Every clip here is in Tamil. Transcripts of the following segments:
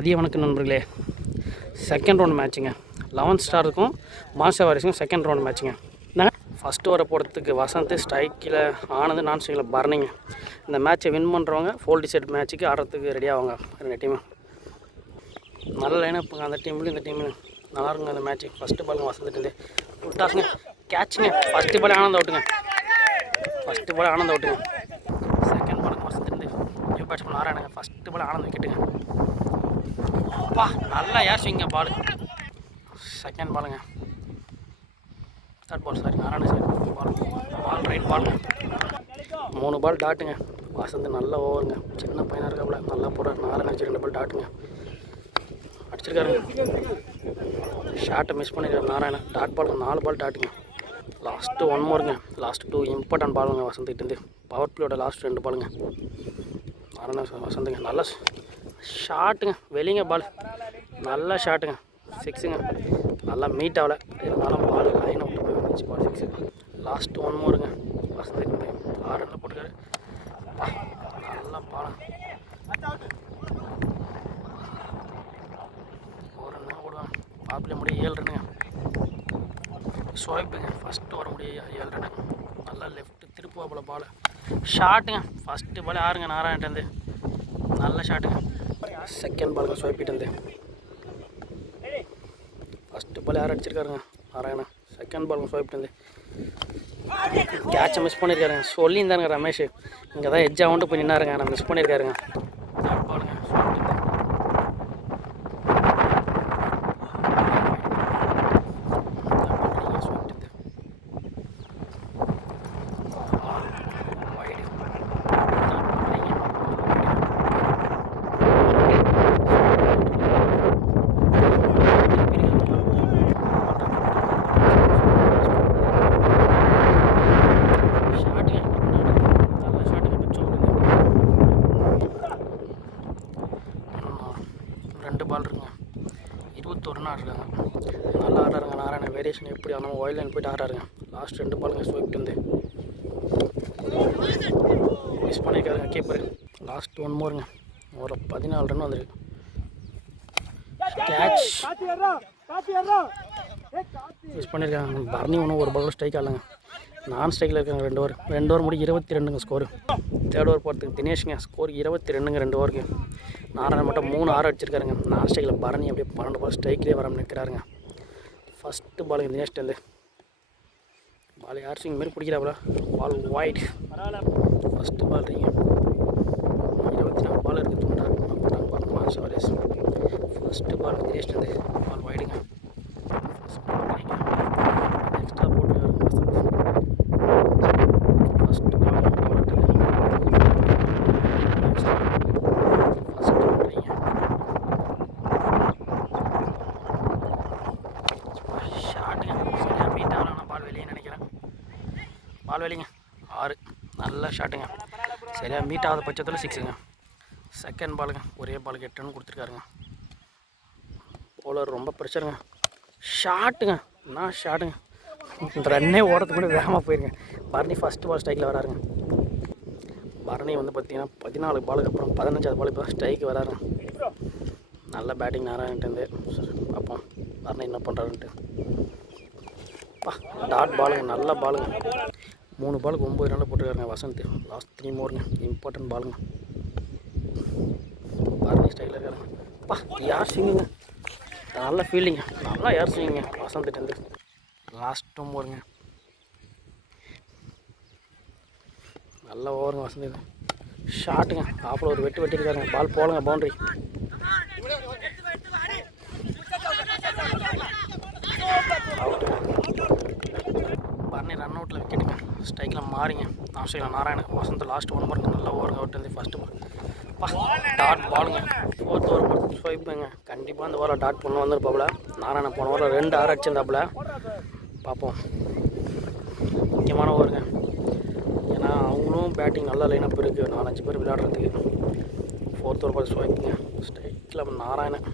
மதிய வணக்கம் நண்பர்களே. செகண்ட் ரவுண்ட் மேட்ச்சுங்க. 11 ஸ்டாருக்கும் மாஸ்டர் வாரிசுக்கும் செகண்ட் ரவுண்ட் மேட்ச்சுங்க. ஃபஸ்ட்டு வர போகிறதுக்கு வசந்த், ஸ்ட்ரைக்கில் ஆனந்த், நான் ஸ்ட்ரைக்கில் பரணிங்க. இந்த மேட்ச்சை வின் பண்ணுறவங்க ஃபோல் டிசைட் மேட்ச்சுக்கு ஆடுறதுக்கு ரெடி ஆவாங்க. ரெண்டு டீமும் நல்ல லைனப்புங்க. அந்த டீம்லையும் இந்த டீம்லையும் நல்லா இருக்குங்க அந்த மேட்ச்சு. ஃபஸ்ட்டு பாலுங்க வசந்துட்டு விட்டாசுங்க, கேட்சுங்க. ஃபஸ்ட்டு பால் ஆனந்த் அவுட்டுங்க. ஃபஸ்ட்டு பால் ஆனந்த் அவுட்டுங்க. செகண்ட் பாலுங்க வசந்துட்டு நியூ பேட்ஸ்மேன் நாராயணங்க. ஃபஸ்ட்டு பால் ஆனந்த் விக்கெட்டுங்க. அப்பா நல்லா ஏசுவீங்க பால். செகண்ட் பாலுங்க. Third ball sorry Narayana ball right பாலுங்க. 3 பால் டாட்டுங்க. வசந்த் நல்ல ஓவருங்க. சின்ன பையனாக இருக்காப்புல நல்லா போடுறாரு. நாராயண 2 பால் டாட்டுங்க அடிச்சிருக்காருங்க. ஷார்ட்டை மிஸ் பண்ணிருக்காரு நாராயணன். டாட் பாலுங்க. 4 பால் டாட்டுங்க. லாஸ்ட்டு 1 மோருங்க. லாஸ்ட்டு 2 இம்பார்ட்டன்ட் பாலுங்க வசந்துக்கிட்டேருந்து. பவர் பிளேயோட லாஸ்ட் 2 பாலுங்க. நாராயண வசந்துங்க நல்ல ஷாட்டுங்க. வெளிங்க பால் நல்ல ஷாட்டுங்க. 6ங்க. நல்லா மீட் ஆகலை இருந்தாலும் பால் லைனை விட்டு போய் வந்துச்சு. பால் 6. லாஸ்ட்டு 1 மோருங்க. வசந்துக்கிட்டு 6 ரனில் போட்டுக்காரு. நல்லா பாலம் 1 ரன் போடுவாங்க. பாப்பில் முடிய 7 ரன்னுங்க. ஸ்வைப்புங்க. ஃபஸ்ட்டு வர முடிய 7 ரன்னு. நல்லா லெஃப்ட்டு திருப்புவா போல் பால். ஷாட்டுங்க. ஃபஸ்ட்டு பால் 6ங்க நாராயணன்ட்டு. நல்ல ஷாட்டுங்க. செகண்ட் பாலுங்க ஸ்வைப்பிட்டு. ஃபஸ்ட்டு பால் 6 அடிச்சிருக்காருங்க நாராயணன். செகண்ட் பாலுங்க ஸ்வைப்பிட்டு கேட்சை மிஸ் பண்ணியிருக்காருங்க. சொல்லியிருந்தாருங்க ரமேஷ், இங்கே தான் எட்ஜ் ஆகுன்ட்டு போய் நின்னாருங்க. நான் மிஸ் பண்ணியிருக்காருங்க. தேர்ட் பாலுங்க ஸ்வைப்பிட்டு. பால் இருக்குங்க. 21 ரன் ஆடுறாங்க. நல்லா ஆடுறாருங்க நாராயணன். வேரியேஷன் எப்படி ஆனால் ஒயிட் லைன் போய்ட்டு ஆடுறாருங்க. லாஸ்ட் 2 பாலுங்க ஸ்வைப்பிட்டு மிஸ் பண்ணியிருக்காருங்க கீப்பரு. லாஸ்ட் 1 மோருங்க. ஒரு 14 ரன் வந்துருக்கு. கேட்ச் மிஸ் பண்ணியிருக்காங்க. பரணி ஒன்றும் ஒரு பால் ஸ்ட்ரைக் ஆடலைங்க. நான் ஸ்ட்ரைக்கில் இருக்காங்க 2 ஓவர் முடி 22 ஸ்கோரு. தேர்ட் ஓவர் போகிறதுக்கு தினேஷுங்க. ஸ்கோர் 22 2 ஓவருக்கு. நாராயணன் மட்டும் 3 6 அடிச்சிருக்காருங்க. நான் ஸ்ட்ரைக்கில் பரணி அப்படியே 12 பால் ஸ்ட்ரைக்லேயே வர நிற்கிறாருங்க. ஃபஸ்ட்டு பாலுங்க தினேஷ்டேருந்து. பால் யார் சிங் மாரி பிடிக்கிறாப்புல. பால் ஒயிட். First ball ரீங்க. 24 பால் இருக்குது தூண்டா பாருங்க. சாரி ஃபஸ்ட்டு பால் தினேஷ்டேருந்து. பால் ஒயிடுங்க. ஃபஸ்ட் பால் ரீங்க. எக்ஸ்ட்ரா போட்டுருக்காருங்க வசந்த். ஃபஸ்ட்டு பால் போட்டுங்க. ஃபஸ்ட்டு பால் ரீங்க. ஷாட்டுங்க. சரியாக மீட் ஆகலாம். பால் வெளியே நினைக்கிறேன். பால் வெளிங்க 6. நல்ல ஷாட்டுங்க. சரியாக மீட் ஆகாத பட்சத்தில் 6ங்க. செகண்ட் பாலுங்க. ஒரே பாலுக்கு 8 ரன் கொடுத்துருக்காருங்க. போலர் ரொம்ப ப்ரெஷருங்க. ஷாட்டுங்க. நான் ஷாட்டுங்க. இந்த ரன்னே ஓடுறதுக்கு கூட வேகமாக போயிருங்க. பரணி ஃபஸ்ட்டு பால் ஸ்ட்ரைக்கில் வராருங்க. பரணி வந்து பார்த்திங்கன்னா 14 பாலுக்கு அப்புறம் 15வது பால் இப்போ ஸ்ட்ரைக்கு வராருங்க. நல்ல பேட்டிங் நாராயணன்ட்டு. பார்ப்போம் பரணி என்ன பண்ணுறாருன்ட்டு. டாட் பாலுங்க. நல்ல பாலுங்க. 3 பாலுக்கு 9 ரனில் போட்டுருக்காருங்க வசந்த். லாஸ்ட் 3 மோருங்க. இம்பார்ட்டன்ட் பாலுங்க. பரணி ஸ்டைலில் இருக்காருங்க. யார் சிங்குங்க. நல்ல ஃபீல்டிங்க. நல்லா யார் சிங்குங்க வசந்த்ட்டு. லாஸ்ட் 2 மோருங்க. நல்ல ஓவருங்க வசந்த். ஷாட்டுங்க. ஆஃபில் ஒரு வெட்டிருக்காருங்க. பால் போலுங்க பவுண்ட்ரி. அவுட்டுங்க. பரணி ரன் அவுட்டில் விக்கெட்டுங்க. ஸ்ட்ரைக்கில் மாறிங்க. நான் ஸ்ட்ரைக்கில் நாராயணன். வசந்த் லாஸ்ட் 1 மோருங்க. நல்லா ஓவருங்க அவுட்டு. ஃபஸ்ட்டு பால் டாட் பாலுங்க. 4th ஓவர் போட்டு ஸ்வைப்புங்க. கண்டிப்பாக அந்த ஓவரில் டாட் பண்ண வந்துருப்பாப்புல. நாராயணன் போன ஓவரில் 2 6 அடிச்சிருந்தாப்புல. பார்ப்போம். முக்கியமான ஓவருங்க. ஏன்னா அவங்களும் பேட்டிங் நல்லா லைனப் இருக்குது. 4-5 பேர் விளையாடுறதுக்கு. 4th ஓவர் போட்டு ஸ்வைப்புங்க. ஸ்ட்ரைக்கில் நாராயணன்.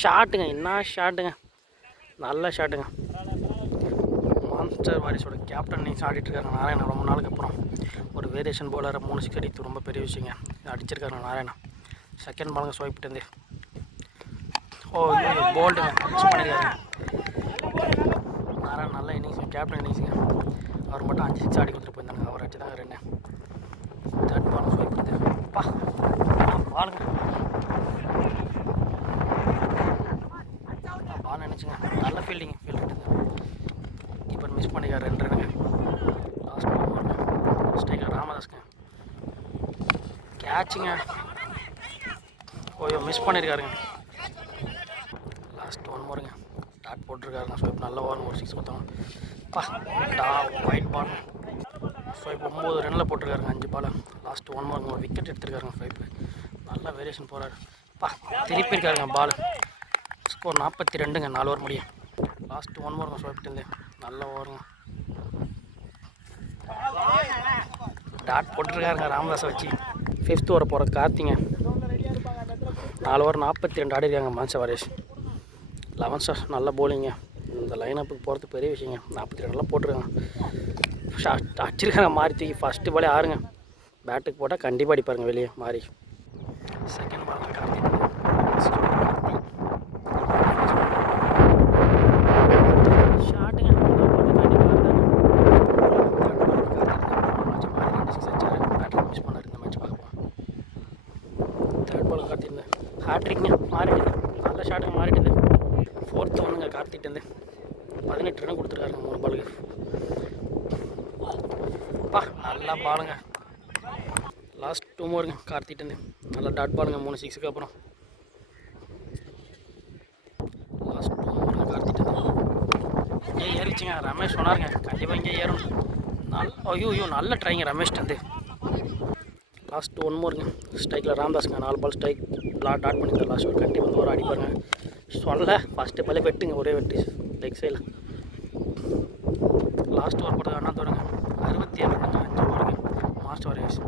ஷாட்டுங்க. என்ன ஷாட்டுங்க. நல்ல ஷாட்டுங்க. மாஸ்டர் வாரிசோட கேப்டன் நீங்கள் ஆடிட்டுருக்காரு நாராயணன். ரொம்ப நாளுக்கு அப்புறம் ஒரு வேரியேஷன் போலரை 3 6 அடித்து ரொம்ப பெரிய விஷயங்க. அடிச்சிருக்காரு நாராயணன். செகண்ட் பாலுங்க ஸ்வைப்ட்டு. ஓ போல்டுங்க மிஸ் பண்ணியிருக்காரு. நாராயண் நல்ல இன்னிங்ஸுங்க, கேப்டன் இன்னிங்ஸுங்க. அவர் மட்டும் 5 6 ஆடி கொடுத்துட்டு போயிருந்தாங்க. அவர் வச்சு தாங்க 2. தேர்ட் பால் ஸ்வைப்ட்டு. பா பாலுங்க பால் நினச்சிங்க. நல்ல ஃபீல்டிங் கீப்பர் மிஸ் பண்ணிக்கார். 2 ரன்னுங்க. லாஸ்ட் ஓவருங்க. ஸ்ட்ரைக்கர் ராமதாஸ்ங்க. கேட்சுங்க. ஓயோ மிஸ் பண்ணியிருக்காருங்க. லாஸ்ட் 1 ஓவருங்க. டாட் போட்டிருக்காருங்க. ஸ்வைப் நல்ல ஓவருங்க. ஒரு 6 கொடுத்தாங்க. ஒயிட் பால் ஸ்வைப் 9 ரன்னில் போட்டிருக்காருங்க. 5 பால். லாஸ்ட் 1 ஓவருங்க. ஒரு விக்கெட் எடுத்திருக்காருங்க ஸ்வைப்பு. நல்ல வேரியேஷன் போகிறாரு. திருப்பி இருக்காருங்க பால். ஸ்கோர் 42ங்க. 4 ஓவர் முடியும். லாஸ்ட் 1 ஓவருங்க ஸ்வைப்ட்டு. நல்ல ஓவருங்க. டாட் போட்டிருக்காருங்க ராமதாஸை வச்சு. 5th ஓவர் போகிற கார்த்திங்க. 4 ஓவர் 42 ஆடி இருக்காங்க மான்சா வாரியர்ஸ். 11 ஸ்டார் நல்ல போலிங்க. இந்த லைனப்புக்கு போகிறது பெரிய விஷயங்க. 42 போட்டிருக்காங்க. அடிச்சிருக்காங்க மாறி தூக்கி. ஃபஸ்ட்டு பாலே 6ங்க. பேட்டுக்கு போட்டால் கண்டிப்பாக அடிப்பாருங்க வெளியே மாறி. Second ball Karthik. ஷாட்டுங்க. மிஸ் பண்ணார். இந்த மேட்ச் பார்க்க போகிறோம். தேர்ட் பால் கார்த்திக் ஹேட்ரிக்ங்க. மாறிட்டு நல்ல ஷாட்டுங்க. மாறிட்டு 4th ஒன்றுங்க கார்த்திக்ட்டு. 18 ரன் கொடுத்துருக்காருங்க 3 பாலுக்கு. நல்லா பாலுங்க. லாஸ்ட் 2 ஓவருங்க கார்த்திக்ட்டு. நல்லா டாட் பாலுங்க. 3 6க்கு அப்புறம். லாஸ்ட் 2 ஓவருங்க கார்த்திக்ட்டு. இங்கே ஏறிச்சுங்க. ரமேஷ் சொன்னாருங்க கண்டிப்பாக இங்கே ஏறணும். ஐயோ நல்ல ட்ரைங்க ரமேஷ்ட்டு. லாஸ்ட் 1 ஓவருங்க. ஸ்ட்ரைக்கில் ராம்தாஸுங்க. 4 பால் ஸ்ட்ரைக் டாட் பண்ணியிருந்தார். லாஸ்ட் ஓவர் கண்டிப்பாக வந்து ஒரு அடிப்பாருங்க. சொல்ல ஃபஸ்ட்டு பாலே வெட்டுங்க. ஒரே வெட்டு லெக் சைடில். லாஸ்ட் ஓவர் போட்டது அண்ணாத்தோடுங்க. 67 ரன்னுங்க. 5 ஓவருங்க master warriors.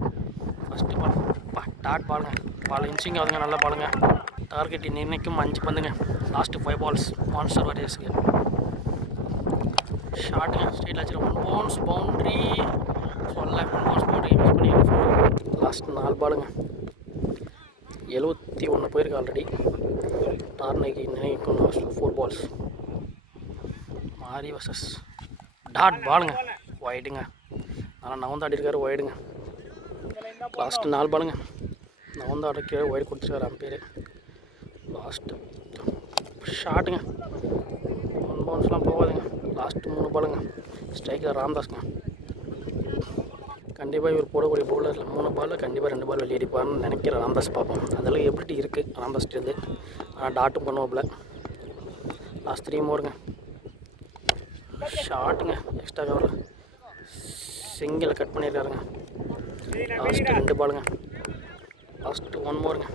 First ball dot பாலுங்க. பால் இன்ச்சிங் ஆகுதுங்க. நல்ல பாலுங்க. டார்கெட் இன்னைக்கும் 5 பந்துங்க. லாஸ்ட்டு 5 பால்ஸ் மான்ஸ்டர் வாரியர்ஸுக்கு. ஷாட்டுங்க. ஸ்ட்ரெயிட் ஆச்சு. 1 பவுன்ஸ் பவுண்ட்ரி. சொல்ல 1 பவுன்ஸ் பவுண்ட்ரி மிஸ் பண்ணி. லாஸ்ட் 4 பாலுங்க. 71 போயிருக்கு ஆல்ரெடி. டார்னைக்கு நினைக்கும் 4 பால்ஸ். மாரி வர்சஸ் டாட் பாலுங்க. ஒயிடுங்க. நல்லா நவந்தாடி இருக்காரு. ஒயிடுங்க. லாஸ்ட் 4 பாலுங்க. நவந்தாடிக்கிற ஒயிட் கொடுத்துருக்காரு அம்பேர். லாஸ்ட்டு ஷாட்டுங்க. 1 பவுன்ஸ்லாம் போகாதுங்க. லாஸ்ட் 3 பாலுங்க. ஸ்ட்ரைக்கில் ராம்தாஸ்ங்க. கண்டிப்பாக இவர் போடக்கூடிய பவுலரில் 3 பாலில் கண்டிப்பாக 2 பால் வெளியடிப்பார்னு நினைக்கிற ராம்தாஸ் பார்ப்போம். அதெல்லாம் எப்படி இருக்குது ராம்தாஸ்ட்டு. ஆனால் டாட்டும் பண்ணுவோம்ல. லாஸ்ட் 3 ஓவருங்க. ஷாட்டுங்க. எக்ஸ்ட்ரா கவரில் சிங்கில் கட் பண்ணியிருக்காருங்க. லாஸ்ட் 2 பாலுங்க. லாஸ்ட் 1 ஓவருங்க.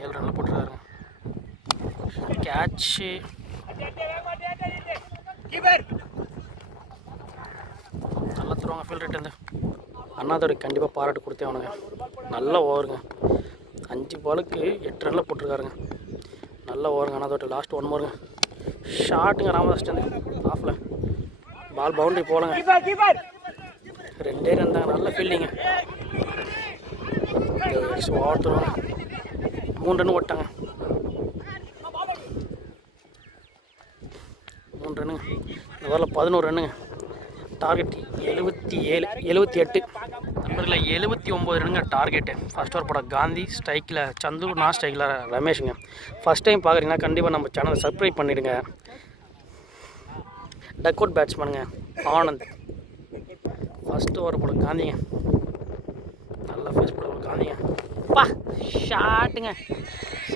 7 ரனில் போட்டுருக்காருங்க. கேட்சு. நல்லா தருவாங்க ஃபீல்டர்ட்டு. அண்ணாதோட கண்டிப்பாக பாராட்டு கொடுத்தே அவனுங்க. நல்ல ஓவருங்க. 5 பாலுக்கு 8 ரனில் போட்டிருக்காருங்க. நல்ல ஓவருங்க அண்ணாதோட. லாஸ்ட் 1 ஓவருங்க. ஷாட்டுங்க ராமதாஸ்ட்டு. ஆஃபில் பால் பவுண்டரி போலங்க. 2 ரன் தாங்க. நல்ல ஃபீல்டிங்க. ஓவர்த்துருவாங்க. 3 ரன் ஓட்டாங்க. 3 ரன்னுங்க. இந்த வாரில் 11 ரன்னுங்க. டார்கெட் 78 நண்பர்களை 79 ரன்னுங்க டார்கெட்டு. ஃபஸ்ட் ஓவர் போட காந்தி. ஸ்ட்ரைக்கில் சந்து. நான் ஸ்ட்ரைக்கில் ரமேஷுங்க. ஃபஸ்ட் டைம் பார்க்குறீங்கன்னா கண்டிப்பாக நம்ம சேனலை சப்ஸ்கிரைப் பண்ணிவிடுங்க. டக் அவுட் பேட்ஸ்மேனுங்க ஆனந்த். ஃபஸ்ட்டு ஓவர் போட காந்திங்க. நல்லா ஃபேஸ் போட காந்திங்க. ஷாட்டுங்க.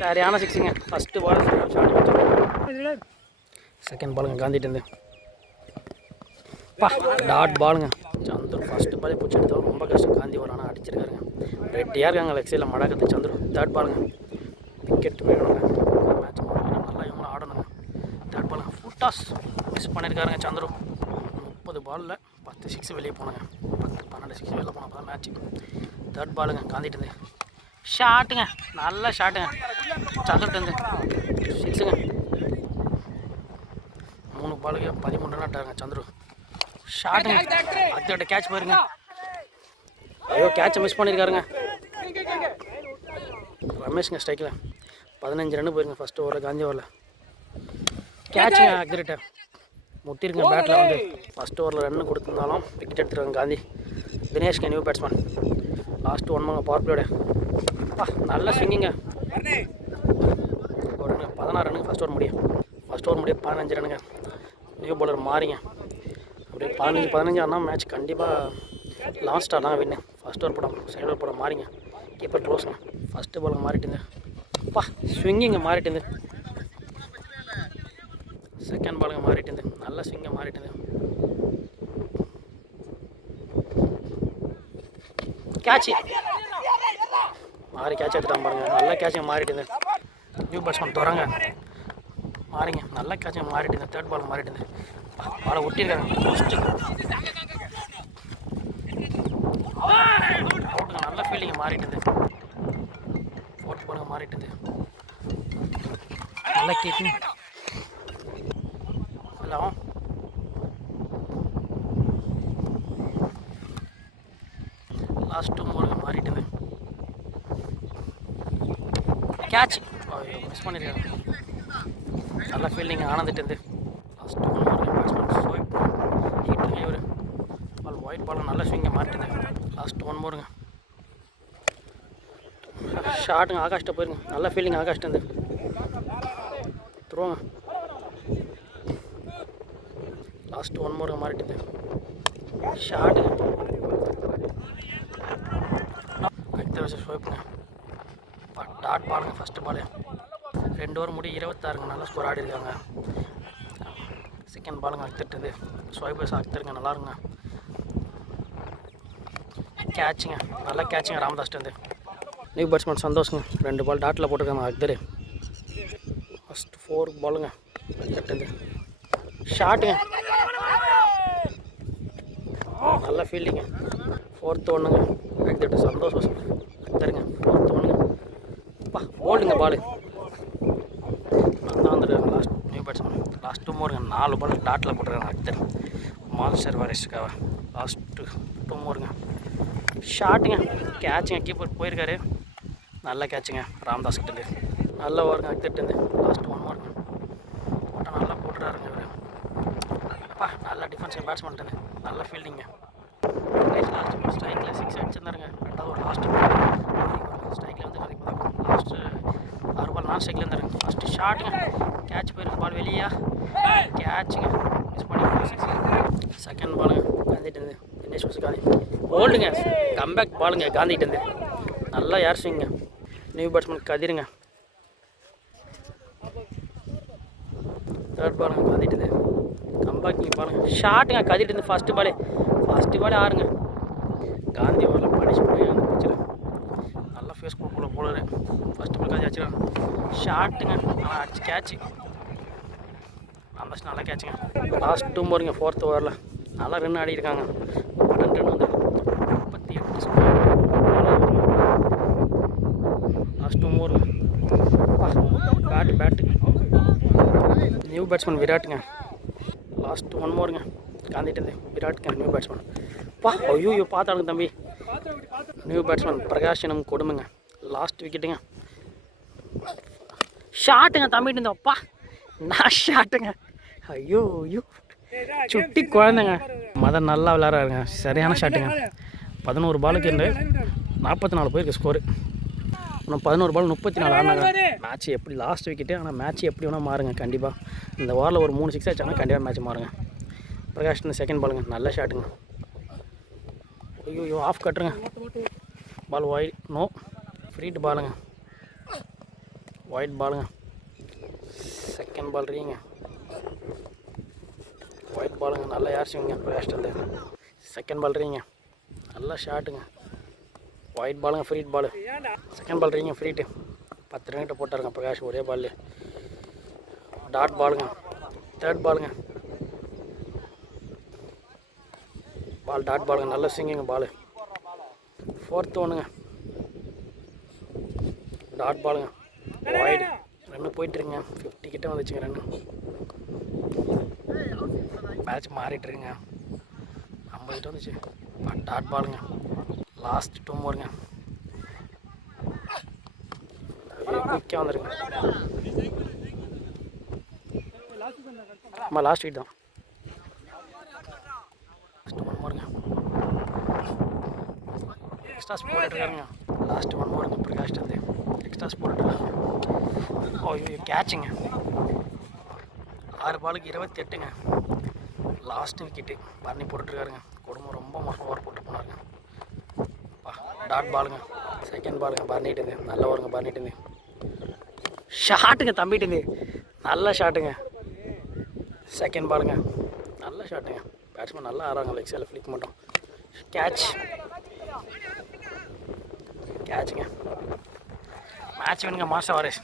சரியான 6ங்க. First ball shot. செகண்ட் பாலுங்க காந்திட்டு. டாட் பாலுங்க. சந்துரு ஃபஸ்ட்டு பாலே பிடிச்சி எடுத்தோம். ரொம்ப கஷ்டம். காந்தி ஒரு ஆனால் அடிச்சிருக்காருங்க. ரெட்டியாக இருக்காங்க லெக் சைடில் மடக்கத்து சந்துரு. தேர்ட் பாலுங்க. விக்கெட் வேணுங்க. மேட்ச் நல்லா இவங்களும் ஆடணுங்க. தேர்ட் பாலுங்க. ஃபுல் டாஸ் மிஸ் பண்ணியிருக்காருங்க சந்துரு. 30 பாலில் 10 6 வெளியே போனாங்க. 10 12 6 வெளியே போனால் தான் மேட்ச்சு. தேர்ட் பாலுங்க காந்திட்டு. ஷாட்டுங்க. நல்ல ஷாட்டுங்க சந்துருட்டு. 6ங்க. 3 பாலுக்கு 13 ரன் ஆட்டாருங்க சந்துரு. ஷாட்டுங்க. அதோட கேட்ச் போயிருங்க. ஐயோ கேட்சை மிஸ் பண்ணியிருக்காருங்க. ரமேஷ்ங்க ஸ்ட்ரைக்கில் 15 ரன் போயிருங்க ஃபஸ்ட்டு ஓவரில் காந்தி ஓவரில். கேட்சுங்க அக்யூரேட்டை முட்டிருங்க பேட்டில் வந்து. ஃபஸ்ட் ஓவரில் ரன் கொடுத்துருந்தாலும் விக்கெட் எடுத்துருக்காங்க காந்தி. தினேஷ்ங்க நியூ பேட்ஸ்மேன். லாஸ்ட்டு 1 மாங்க பவர் பிளேடு. நல்ல ஸ்விங்கிங்க. ஒரு 16 ரன்னுக்கு ஃபஸ்ட் ஓவர் முடியும். ஃபஸ்ட் ஓவர் முடியும் 15 ரன்னுங்க. New bowler மாறிங்க. அப்படியே 15 ஆனால் மேட்ச் கண்டிப்பாக லாஸ்ட் ஆனா வின்னு. ஃபஸ்ட் ஓவர் படம் செகண்ட் ஓவர் படம் மாறிங்க. கீப்பர் க்ளோஸுங்க. ஃபஸ்ட்டு பாலுங்க மாறிட்டுங்க. ஸ்விங்கிங்க மாறிட்டுங்க. செகண்ட் பாலுங்க மாறிட்டுங்க. நல்ல ஸ்விங்கை மாறிட்டுங்க. கேட்சு மாறி கேட்ச் எடுத்துட்டான் பாருங்க. நல்ல கேட்சுங்க மாறிட்டுங்க. நியூ பேட்ஸ்மேன் தொடங்க மாறிங்க. நல்ல கேட்சுங்க மாறிட்டுங்க. தேர்ட் பால் மாறிட்டுங்க. பாலை ஒட்டியிருக்காங்க. அவுட்டுங்க. நல்ல ஃபீல்டிங்க மாறிட்டுது. ஃபோர்த் பாலுங்க மாறிட்டுது. நல்ல கீப்பிங். ஹலோ லாஸ்ட் 2 பாலுங்க மாறிட்டுது. கேட்ச் மிஸ் பண்ணியிருக்காங்க. நல்ல ஃபீல்டிங் ஆனந்துட்டு. லாஸ்ட் 1 பாலுங்க பேட்ஸ்மேன் ஸ்வைப் ஹீட்டுங்க. இவர் பால் ஒயிட் பாலும் நல்ல ஸ்விங்கை மாறிட்டுது. லாஸ்ட் 1 பாலுங்க ஷாட்டுங்க. ஆகாஷ்ட போயிருங்க. நல்ல ஃபீல்டிங் ஆகாஷ்ட்டு த்ரோங்க. லாஸ்ட் 1 பாலுங்க மாறிட்டுது. ஷாட்டுங்க. அடுத்த வருஷம் ஸ்வைப்புங்க. டாட் பாலுங்க. ஃபஸ்ட்டு பாலு 2 ஓவர் முடி 26ங்க. நல்ல ஸ்கோர் ஆடி இருக்காங்க. செகண்ட் பாலுங்க அறுத்துட்டுது. ஸ்வைப்பர்ஸ் அறுத்துருங்க. நல்லா இருங்க. கேட்சுங்க. நல்லா கேட்சுங்க ராமதாஸ்ட்டு. நியூ பேட்ஸ்மேன் சந்தோஷங்க. 2 பால் டாட்டில் போட்டிருக்காங்க அக்தர். ஃபஸ்ட் 4 பாலுங்க அறுத்துட்டு. ஷாட்டுங்க. நல்ல ஃபீல்டிங்க. 4th 1ங்க அறுத்துட்டு. சந்தோஷம் அக்தருங்க. 4th 1ங்க. போல்டுங்க பாலு அதான் வந்துருக்காங்க. லாஸ்ட் நியூ பேட்ஸ்மேன் லாஸ்ட் 2 ஓவருங்க. 4 பால் டாட்டில் போட்டிருக்காங்க அக்தர். மான்ஸ்டர் வாரிஸ்க்காக லாஸ்ட்டு 2 ஓவருங்க. ஷாட்டுங்க. கேட்சுங்க. கீப்பர் போயிருக்காரு. நல்ல கேட்சுங்க ராம்தாஸ் கிட்டேருந்து. நல்ல ஓவருங்க அக்தர்ட்டு. லாஸ்ட் 1 ஓவருங்க. போட்டால் நல்லா போட்டுறாருங்க இவர். நல்ல டிஃபென்ஸிங் பேட்ஸ்மேன்ட்டு. நல்ல ஃபீல்டிங்க. லாஸ்ட் ஸ்ட்ரைக்கில் 6 அடிச்சிருந்தாருங்க. ரெண்டாவது ஒரு லாஸ்ட்டு ஸ்ட்ரைக்கில் வந்து லாஸ்ட்டு 6 பால் நான் ஸ்ட்ரைக்கில் இருந்தாருங்க. ஃபஸ்ட்டு ஷாட்டுங்க. கேட்ச் போயிருக்கு. பால் வெளியா கேட்சுங்க மிஸ் பண்ணி. செகண்ட் பாலுங்க காந்திட்டு. தினேஷ் வசு காந்தி போல்டுங்க. கம்பேக் பாலுங்க காந்திட்டு. நல்லா ஏர் ஸ்விங்க. நியூ பேட்ஸ்மேன் கதிருங்க. தேர்ட் பாலுங்க காந்திட்டு. கம்பேக்கிங் பாலுங்க. ஷாட்டுங்க கதிட்டு. ஃபஸ்ட்டு பாலே ஆறுங்க. காந்தி ஓவரில் பனிஷ் பண்ணி அந்த பிச்சில் நல்லா ஃபேஸ் போலரு. ஃபஸ்ட்டு பால் காந்தி அடிச்சிடும். ஷாட்டுங்க. ஆனால் அடிச்சு கேட்சு ராம்தாஸ். நல்லா கேட்சுங்க. லாஸ்ட் 2 போகிறீங்க 4th ஓவரில். நல்லா ரன் ஆடி இருக்காங்க. 12 ரன் வந்து 38 ஸ்கோர். லாஸ்ட் 2 ஓவருங்க. பேட்டு நியூ பேட்ஸ்மேன் விராட்டுங்க. லாஸ்ட் 1 ஓவருங்க காந்திட்டு. விராட்டுங்க நியூ பேட்ஸ்மேன். ஐயோ பார்த்தாளுங்க தம்பி. நியூ பேட்ஸ்மேன் பிரகாஷனம் கொடுமைங்க. லாஸ்ட் விக்கெட்டுங்க. ஷாட்டுங்க தம்பிட்டு. நான் ஷாட்டுங்க. ஐயோ சுட்டி குழந்தைங்க. மதன் நல்லா விளையாடுறாருங்க. சரியான ஷாட்டுங்க. 11 பாலுக்கு 44 போயிருக்கு ஸ்கோரு. இன்னும் 11 பால் 34 ஆனாங்க. மேட்ச் எப்படி லாஸ்ட் விக்கெட்டு. ஆனால் மேட்ச் எப்படி வேணால் மாறுங்க கண்டிப்பாக. இந்த ஓவரில் ஒரு 3 6 ஆச்சாங்கன்னா கண்டிப்பாக மேட்ச் மாறுங்க. பிரகாஷ் செகண்ட் பாலுங்க. நல்ல ஷாட்டுங்க. ஐயோ ஆஃப் கட்டுருங்க. பால் ஒயிட் நோ ஃப்ரீட் பாலுங்க. ஒயிட் பாலுங்க. செகண்ட் பால் ரீங்க. ஒயிட் பாலுங்க. நல்லா யார்ச்சிங்க பிரகாஷ்ட்டு. Second ball ரீங்க. நல்லா ஷாட்டுங்க. ஒயிட் பாலுங்க. ஃப்ரீட் பாலு. செகண்ட் பால் ரீங்க ஃப்ரீட்டு. 10 ரன்கிட்ட போட்டாருங்க பிரகாஷ் ஒரே பால். டாட் பாலுங்க. தேர்ட் பாலுங்க. பால் டாட் பாலுங்க. நல்ல ஸ்விங்குங்க பாலு. 4th 1ங்க டாட் பாலுங்க. ஒயிட் ரன்னு போயிட்டுருங்க. 50 கிட்ட வந்துச்சுங்க ரன்னு. மேட்ச் மாறிட்டுருங்க. 50 கிட்ட வந்துச்சு. டாட் பாலுங்க. லாஸ்ட் 2 ஓவருங்க. குயிக்காக வந்துருங்க. ஆமாம் லாஸ்ட் வீட் தான். ஒன் மோருங்க. எக்ஸ்ட்ராஸ் போட்டுருக்காருங்க. லாஸ்ட் ஒன் மோருங்க. பிரகாஷ் வந்து எக்ஸ்ட்ராஸ் போட்டுருக்காங்க. ஓ ஐயோ கேட்சுங்க. 6 பாலுக்கு 28ங்க. லாஸ்ட்டு விக்கெட்டு பரணி போட்டுருக்காருங்க. குடும்பம் ரொம்ப மோசம் ஓவர் போட்டு போனாருங்க. டாட் பாலுங்க. செகண்ட் பாலுங்க பரணிட்டு நல்ல ஓவருங்க பரணிட்டு ஷாட்டுங்க தம்பிட்டு நல்ல ஷாட்டுங்க. செகண்ட் பாலுங்க நல்ல ஷாட்டுங்க. பேட்ஸ்மேன் நல்லா ஆடுறாங்க. லெக் சைடில் ஃப்ளிக் மட்டும் கேட்சுங்க. மேட்ச் வேணுங்க மாஸ்டர் வாரேஸ்.